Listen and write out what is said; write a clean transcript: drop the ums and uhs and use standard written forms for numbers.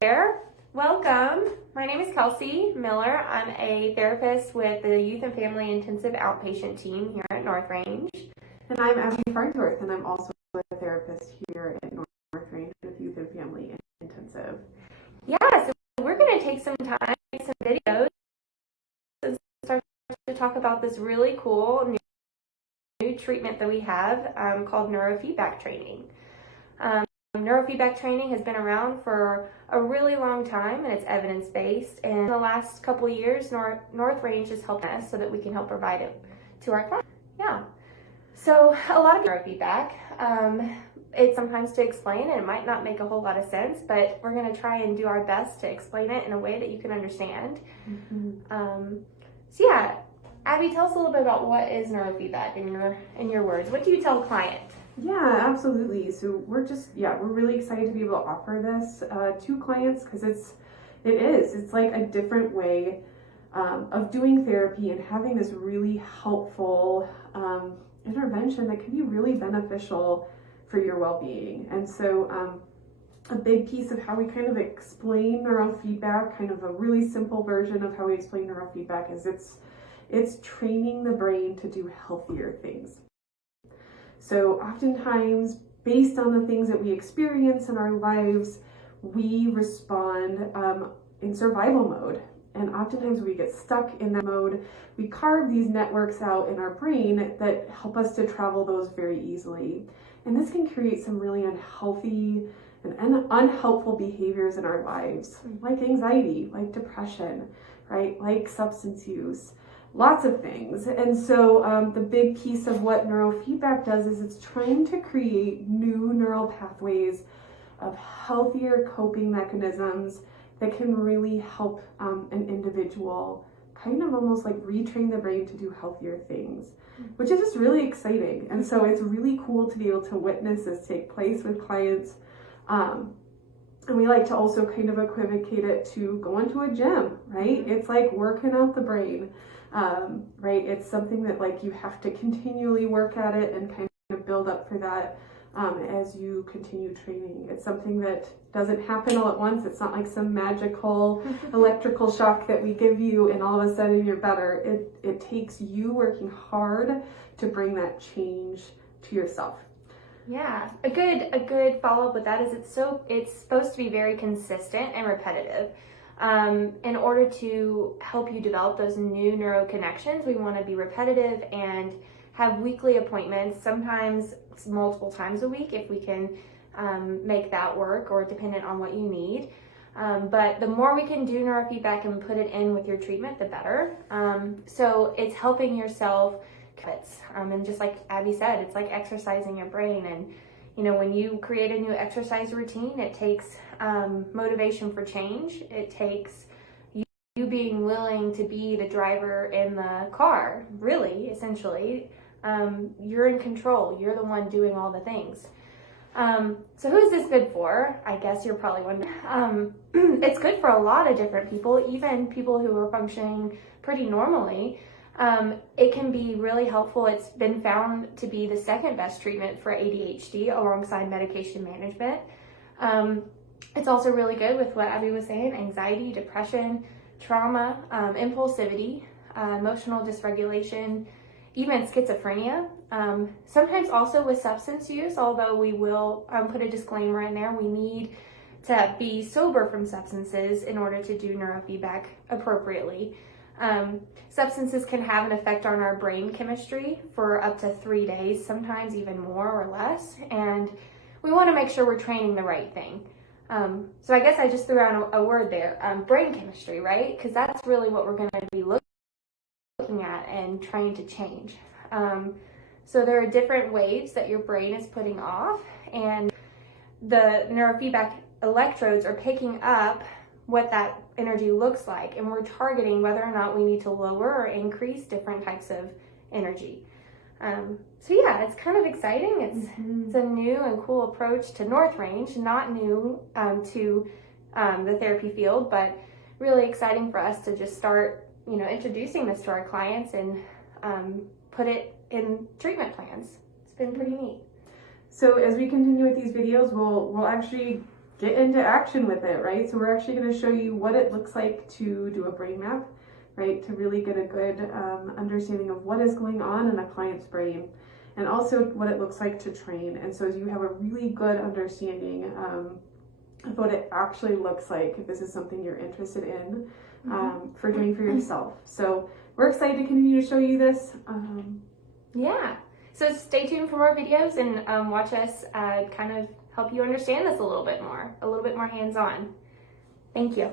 there. Welcome. My name is Kelsey Miller. I'm a therapist with the Youth and Family Intensive Outpatient team here at North Range. And I'm Abby Farnsworth, and I'm also a therapist here at North Range with Youth and Family Intensive. Yeah, so we're going to take some time, make some videos, and start to talk about this really cool new treatment that we have called neurofeedback training. Neurofeedback training has been around for a really long time, and it's evidence-based. And in the last couple of years, North Range has helped us so that we can help provide it to our clients. Yeah. So a lot of neurofeedback, it's sometimes to explain, and it might not make a whole lot of sense, but we're going to try and do our best to explain it in a way that you can understand. So yeah, Abby, tell us a little bit about what is neurofeedback in your words. What do you tell a client? Yeah, absolutely. So we're really excited to be able to offer this to clients because it's like a different way of doing therapy and having this really helpful intervention that can be really beneficial for your well-being. And so a big piece of how we kind of explain neurofeedback, kind of a really simple version of how we explain neurofeedback, is it's training the brain to do healthier things. So oftentimes, based on the things that we experience in our lives, we respond in survival mode. And oftentimes we get stuck in that mode. We carve these networks out in our brain that help us to travel those very easily. And this can create some really unhealthy and unhelpful behaviors in our lives, like anxiety, like depression, right? Like substance use. Lots of things. And so the big piece of what neurofeedback does is it's trying to create new neural pathways of healthier coping mechanisms that can really help an individual kind of almost like retrain the brain to do healthier things, which is just really exciting. And so it's really cool to be able to witness this take place with clients. And we like to also kind of equivocate it to going to a gym, right? It's like working out the brain. Right? It's something that like you have to continually work at it and kind of build up for that as you continue training. It's something that doesn't happen all at once. It's not like some magical electrical shock that we give you and all of a sudden you're better. It takes you working hard to bring that change to yourself. Yeah, a good follow-up with that is it's supposed to be very consistent and repetitive. In order to help you develop those new neural connections, we want to be repetitive and have weekly appointments, sometimes multiple times a week if we can make that work, or dependent on what you need. But the more we can do neurofeedback and put it in with your treatment, the better. So it's helping yourself, and just like Abby said, it's like exercising your brain. And when you create a new exercise routine, it takes motivation for change. It takes you being willing to be the driver in the car, really, essentially. You're in control. You're the one doing all the things. So who is this good for? I guess you're probably wondering. It's good for a lot of different people, even people who are functioning pretty normally. It can be really helpful. It's been found to be the second best treatment for ADHD alongside medication management. It's also really good with what Abby was saying: anxiety, depression, trauma, impulsivity, emotional dysregulation, even schizophrenia. Sometimes also with substance use, although we will put a disclaimer in there, we need to be sober from substances in order to do neurofeedback appropriately. Substances can have an effect on our brain chemistry for up to 3 days, sometimes even more or less, and we want to make sure we're training the right thing. So I guess I just threw out a word there, brain chemistry, right? Because that's really what we're going to be looking at and trying to change. So there are different waves that your brain is putting off, and the neurofeedback electrodes are picking up what that energy looks like, and we're targeting whether or not we need to lower or increase different types of energy. So yeah, it's kind of exciting. It's a new and cool approach to North Range, not new to the therapy field, but really exciting for us to just start, introducing this to our clients and put it in treatment plans. It's been pretty neat. So as we continue with these videos, we'll actually get into action with it, right? So we're actually going to show you what it looks like to do a brain map, right? To really get a good understanding of what is going on in a client's brain, and also what it looks like to train. And so you have a really good understanding of what it actually looks like if this is something you're interested in for doing for yourself. So we're excited to continue to show you this. Yeah. So stay tuned for more videos and watch us kind of help you understand this a little bit more hands-on. Thank you.